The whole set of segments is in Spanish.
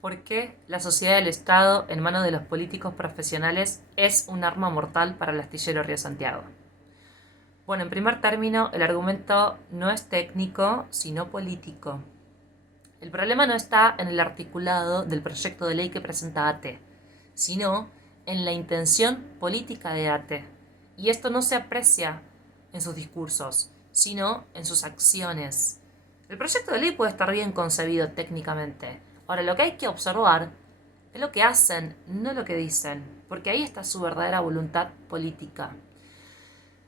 ¿Por qué la sociedad del Estado en manos de los políticos profesionales es un arma mortal para el astillero Río Santiago? Bueno, en primer término, el argumento no es técnico, sino político. El problema no está en el articulado del proyecto de ley que presenta ATE, sino en la intención política de ATE. Y esto no se aprecia en sus discursos, sino en sus acciones. El proyecto de ley puede estar bien concebido técnicamente. Ahora, lo que hay que observar es lo que hacen, no lo que dicen, porque ahí está su verdadera voluntad política.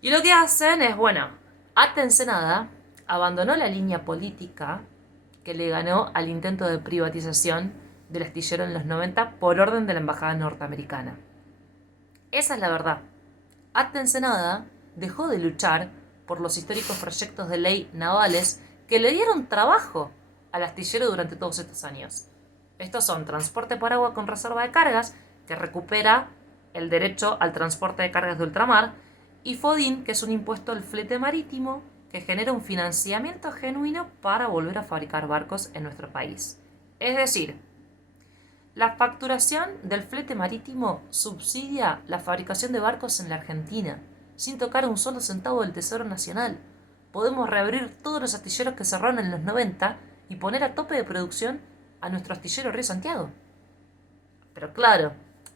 Y lo que hacen es, bueno, ATE Ensenada abandonó la línea política que le ganó al intento de privatización del astillero en los 90 por orden de la embajada norteamericana. Esa es la verdad. ATE Ensenada dejó de luchar por los históricos proyectos de ley navales que le dieron trabajo al astillero durante todos estos años. Estos son transporte por agua con reserva de cargas, que recupera el derecho al transporte de cargas de ultramar, y FODIN, que es un impuesto al flete marítimo que genera un financiamiento genuino para volver a fabricar barcos en nuestro país. Es decir, la facturación del flete marítimo subsidia la fabricación de barcos en la Argentina, sin tocar un solo centavo del Tesoro Nacional. Podemos reabrir todos los astilleros que cerraron en los 90 y poner a tope de producción a nuestro astillero Río Santiago. Pero claro,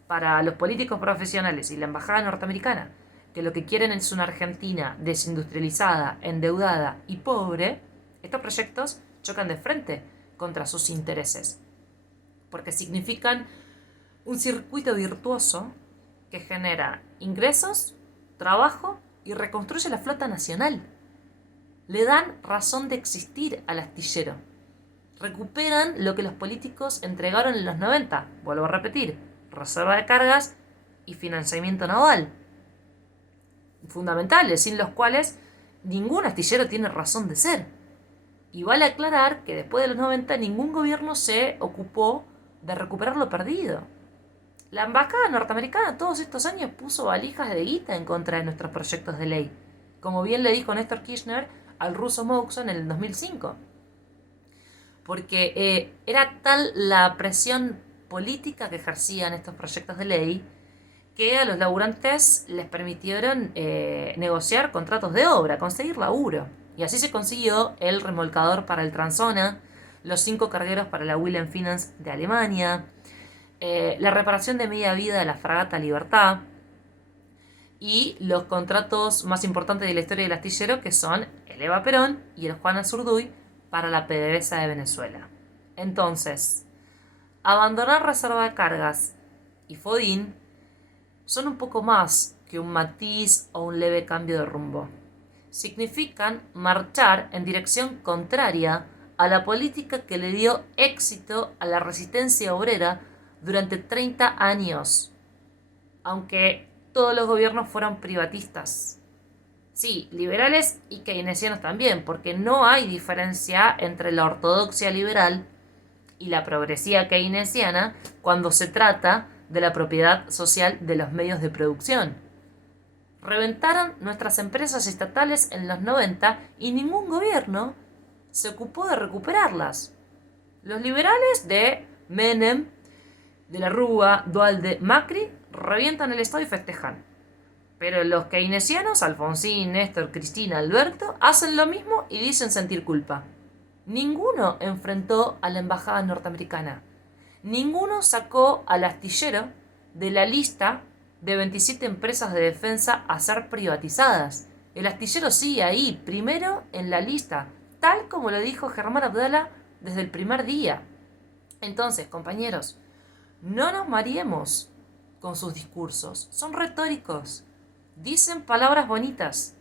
para los políticos profesionales y la embajada norteamericana, que lo que quieren es una Argentina desindustrializada, endeudada y pobre, estos proyectos chocan de frente contra sus intereses, porque significan un circuito virtuoso que genera ingresos, trabajo y reconstruye la flota nacional. Le dan razón de existir al astillero. Recuperan lo que los políticos entregaron en los 90, vuelvo a repetir, reserva de cargas y financiamiento naval. Fundamentales, sin los cuales ningún astillero tiene razón de ser. Y vale aclarar que después de los 90 ningún gobierno se ocupó de recuperar lo perdido. La embajada norteamericana todos estos años puso valijas de guita en contra de nuestros proyectos de ley, como bien le dijo Néstor Kirchner al ruso Moxon en el 2005. Porque era tal la presión política que ejercían estos proyectos de ley que a los laburantes les permitieron negociar contratos de obra, conseguir laburo. Y así se consiguió el remolcador para el Transona, los 5 cargueros para la Wilhelm Finance de Alemania, la reparación de media vida de la fragata Libertad y los contratos más importantes de la historia del astillero, que son el Eva Perón y el Juan Azurduy para la PDVSA de Venezuela. Entonces, abandonar reserva de cargas y FODIN son un poco más que un matiz o un leve cambio de rumbo. Significan marchar en dirección contraria a la política que le dio éxito a la resistencia obrera durante 30 años, aunque todos los gobiernos fueron privatistas. Sí, liberales y keynesianos también, porque no hay diferencia entre la ortodoxia liberal y la progresía keynesiana cuando se trata de la propiedad social de los medios de producción. Reventaron nuestras empresas estatales en los 90 y ningún gobierno se ocupó de recuperarlas. Los liberales de Menem, de la Rúa, Duhalde, Macri, revientan el Estado y festejan. Pero los keynesianos, Alfonsín, Néstor, Cristina, Alberto, hacen lo mismo y dicen sentir culpa. Ninguno enfrentó a la embajada norteamericana. Ninguno sacó al astillero de la lista de 27 empresas de defensa a ser privatizadas. El astillero sigue ahí, primero en la lista, tal como lo dijo Germán Abdala desde el primer día. Entonces, compañeros, no nos mareemos con sus discursos. Son retóricos. Dicen palabras bonitas,